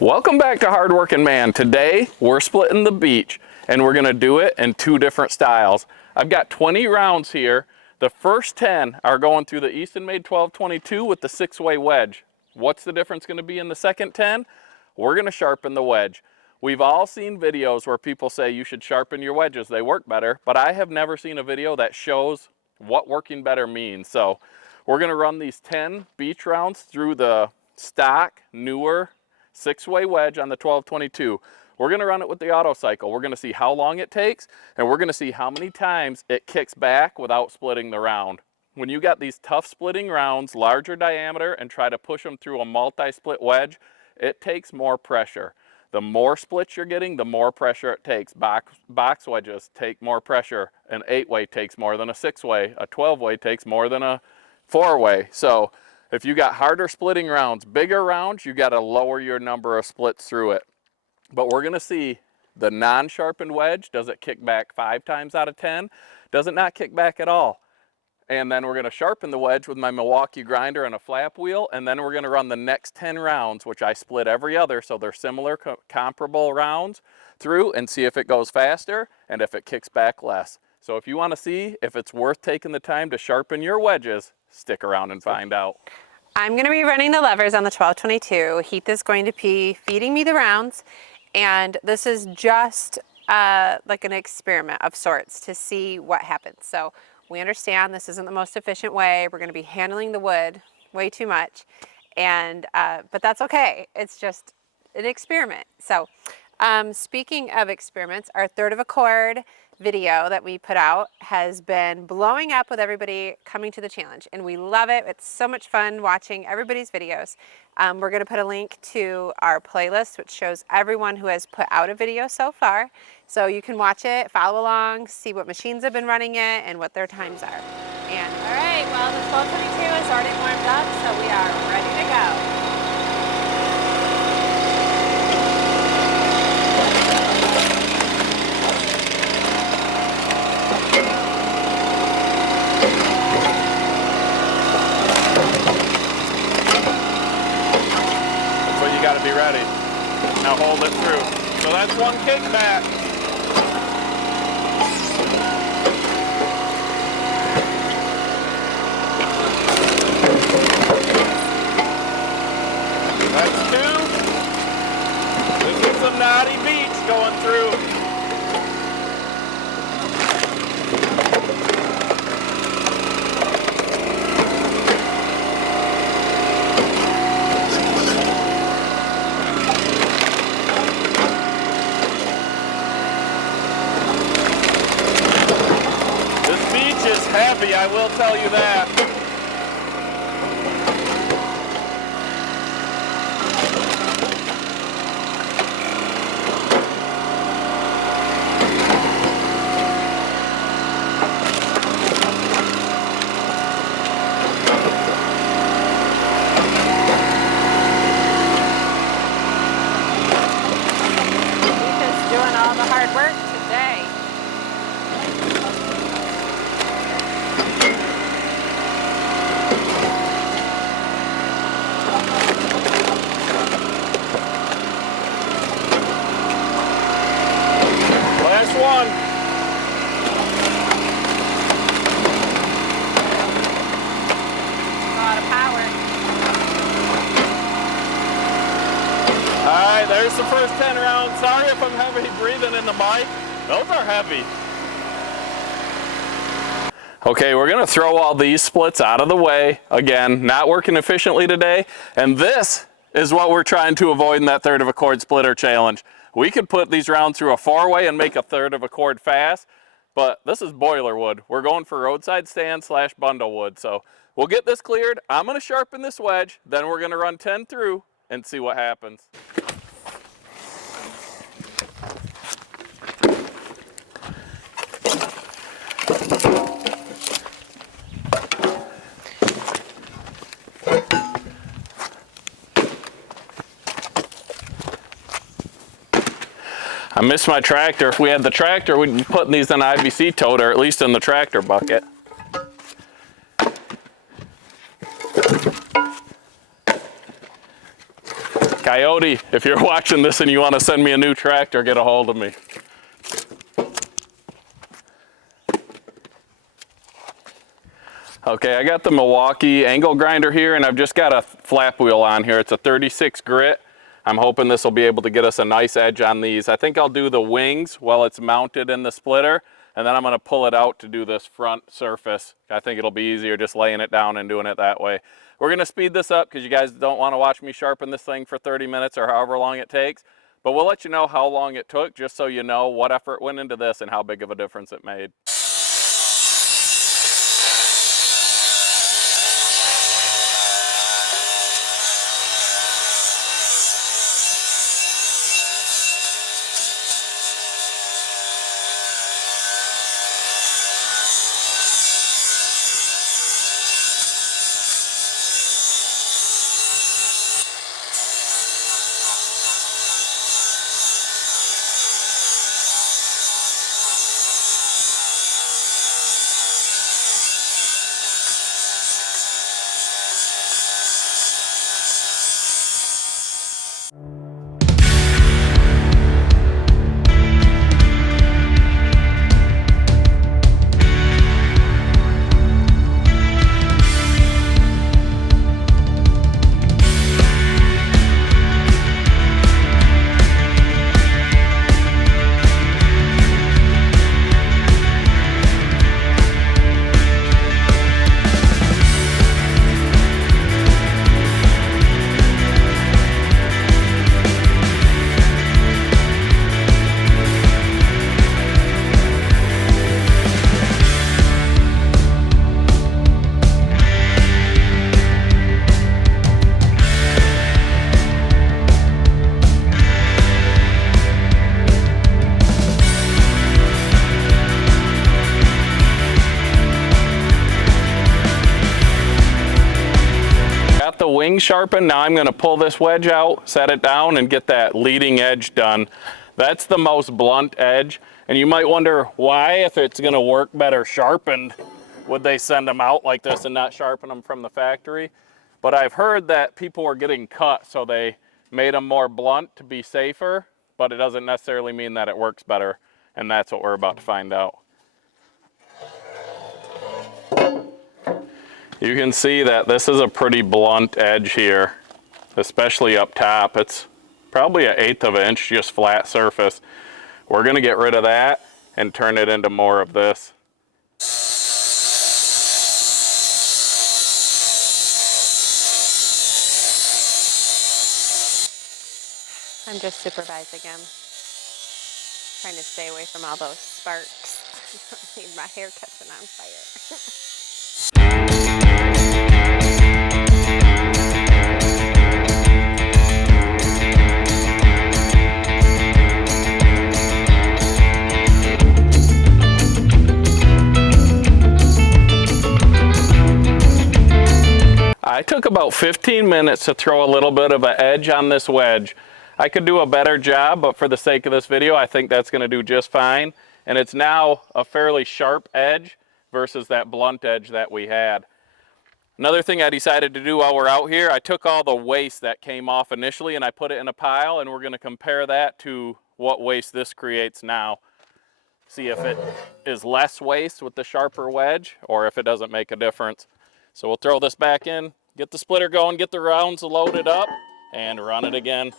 Welcome back to Hardworking Man. Today we're splitting the beech and we're going to do it in two different styles. I've got 20 rounds here. The first 10 are going through the Eastonmade 1222 with the 6-way wedge. What's the difference going to be in the second 10? We're going to sharpen the wedge. We've all seen videos where people say you should sharpen your wedges, they work better, but I have never seen a video that shows what working better means. So we're going to run these 10 beech rounds through the stock, newer 6-way wedge on the 1222. We're going to run it with the autocycle. We're going to see how long it takes, and we're going to see how many times it kicks back without splitting the round. When you got these tough splitting rounds, larger diameter, and try to push them through a multi-split wedge, it takes more pressure. The more splits you're getting, the more pressure it takes. Box wedges take more pressure. An 8-way takes more than a 6-way. A 12-way takes more than a 4-way. So if you got harder splitting rounds, bigger rounds, you got to lower your number of splits through it. But we're going to see the non-sharpened wedge. Does it kick back 5 times out of 10? Does it not kick back at all? And then we're going to sharpen the wedge with my Milwaukee grinder and a flap wheel. And then we're going to run the next 10 rounds, which I split every other, so they're similar, comparable rounds through, and see if it goes faster and if it kicks back less. So if you want to see if it's worth taking the time to sharpen your wedges, stick around and find out. I'm going to be running the levers on the 1222. Heath is going to be feeding me the rounds, and this is just like an experiment of sorts to see what happens. So we understand this isn't the most efficient way. We're going to be handling the wood way too much, and but that's okay. It's just an experiment. So speaking of experiments, our 1/3 of a cord video that we put out has been blowing up with everybody coming to the challenge, and we love it. It's so much fun watching everybody's videos. We're going to put a link to our playlist, which shows everyone who has put out a video so far, so you can watch it, follow along, see what machines have been running it and what their times are. And all right, well, the 1222 is already warmed up, so we are ready to go. Got to be ready. Now hold it through. So that's one kickback. That's 2. This is some naughty beech going through. Heavy, I will tell you that. Ethan's doing all the hard work today. Last one. A lot of power. All right, there's the first 10 rounds. Sorry if I'm heavy breathing in the mic. Those are heavy. Okay, we're gonna throw all these splits out of the way. Again, not working efficiently today. And this is what we're trying to avoid in that 1/3 of a cord splitter challenge. We could put these rounds through a 4-way and make a 1/3 of a cord fast, but this is boiler wood. We're going for roadside stand / bundle wood. So we'll get this cleared. I'm gonna sharpen this wedge, then we're gonna run 10 through and see what happens. I missed my tractor. If we had the tractor, we'd be putting these in an IBC tote, or at least in the tractor bucket. Coyote, if you're watching this and you want to send me a new tractor, get a hold of me. Okay, I got the Milwaukee angle grinder here, and I've just got a flap wheel on here. It's a 36 grit. I'm hoping this will be able to get us a nice edge on these. I think I'll do the wings while it's mounted in the splitter, and then I'm gonna pull it out to do this front surface. I think it'll be easier just laying it down and doing it that way. We're gonna speed this up because you guys don't wanna watch me sharpen this thing for 30 minutes or however long it takes, but we'll let you know how long it took just so you know what effort went into this and how big of a difference it made. The wing sharpened. Now I'm going to pull this wedge out, set it down, and get that leading edge done. That's the most blunt edge, and you might wonder why, if it's going to work better sharpened, would they send them out like this and not sharpen them from the factory? But I've heard that people were getting cut, so they made them more blunt to be safer, but it doesn't necessarily mean that it works better, and that's what we're about to find out. You can see that this is a pretty blunt edge here, especially up top. It's probably 1/8 of an inch, just flat surface. We're gonna get rid of that and turn it into more of this. I'm just supervising him, trying to stay away from all those sparks. I need my hair catching on fire. I took about 15 minutes to throw a little bit of an edge on this wedge. I could do a better job, but for the sake of this video, I think that's gonna do just fine. And it's now a fairly sharp edge versus that blunt edge that we had. Another thing I decided to do while we're out here, I took all the waste that came off initially and I put it in a pile, and we're gonna compare that to what waste this creates now. See if it is less waste with the sharper wedge or if it doesn't make a difference. So we'll throw this back in, get the splitter going, get the rounds loaded up, and run it again.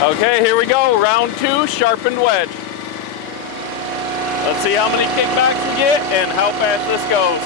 Okay, here we go, round 2, sharpened wedge. Let's see how many kickbacks we get and how fast this goes.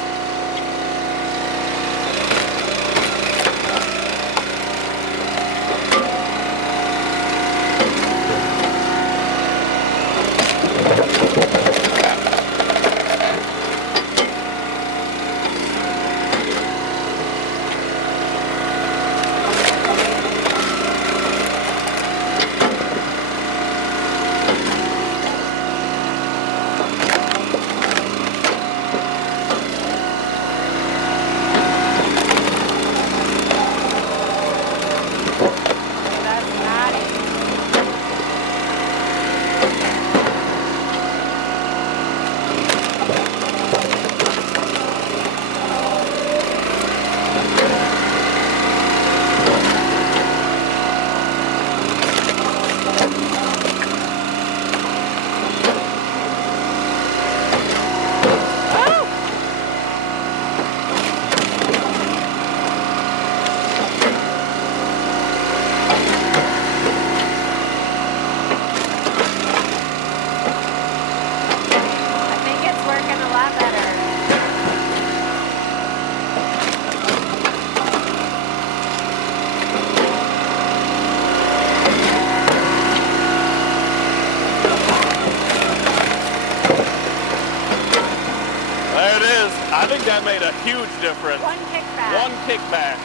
I think that made a huge difference. One kickback. One kickback.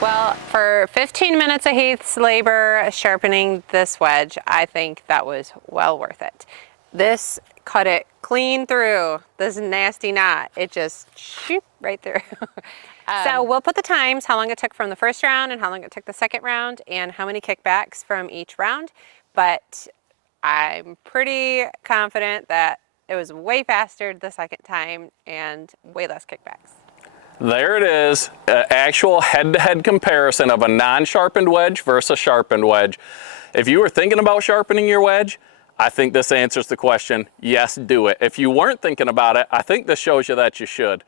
Well, for 15 minutes of Heath's labor sharpening this wedge, I think that was well worth it. This cut it clean through this nasty knot. It just shoot right through. So we'll put the times, how long it took from the first round and how long it took the second round and how many kickbacks from each round. But I'm pretty confident that it was way faster the second time and way less kickbacks. There it is, an actual head-to-head comparison of a non-sharpened wedge versus a sharpened wedge. If you were thinking about sharpening your wedge, I think this answers the question, yes, do it. If you weren't thinking about it, I think this shows you that you should.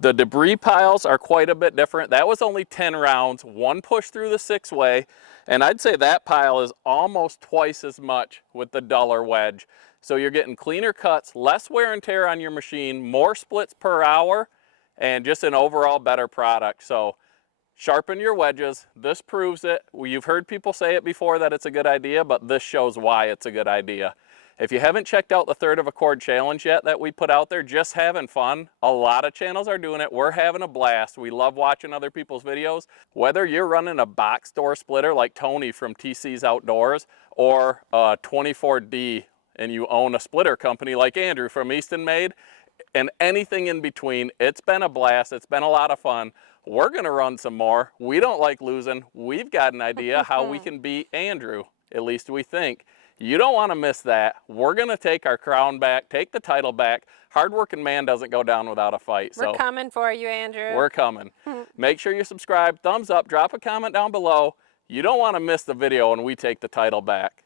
The debris piles are quite a bit different. That was only 10 rounds, one push through the 6-way, and I'd say that pile is almost twice as much with the duller wedge. So you're getting cleaner cuts, less wear and tear on your machine, more splits per hour, and just an overall better product. So sharpen your wedges. This proves it. You've heard people say it before that it's a good idea, but this shows why it's a good idea. If you haven't checked out the third of a cord challenge yet that we put out there, just having fun. A lot of channels are doing it. We're having a blast. We love watching other people's videos. Whether you're running a box door splitter like Tony from TC's Outdoors or a 24D and you own a splitter company like Andrew from Eastonmade, and anything in between, it's been a blast. It's been a lot of fun. We're gonna run some more. We don't like losing. We've got an idea how we can beat Andrew, at least we think. You don't wanna miss that. We're gonna take our crown back, take the title back. Hardworking man doesn't go down without a fight. We're coming for you, Andrew. We're coming. Make sure you subscribe, thumbs up, drop a comment down below. You don't wanna miss the video when we take the title back.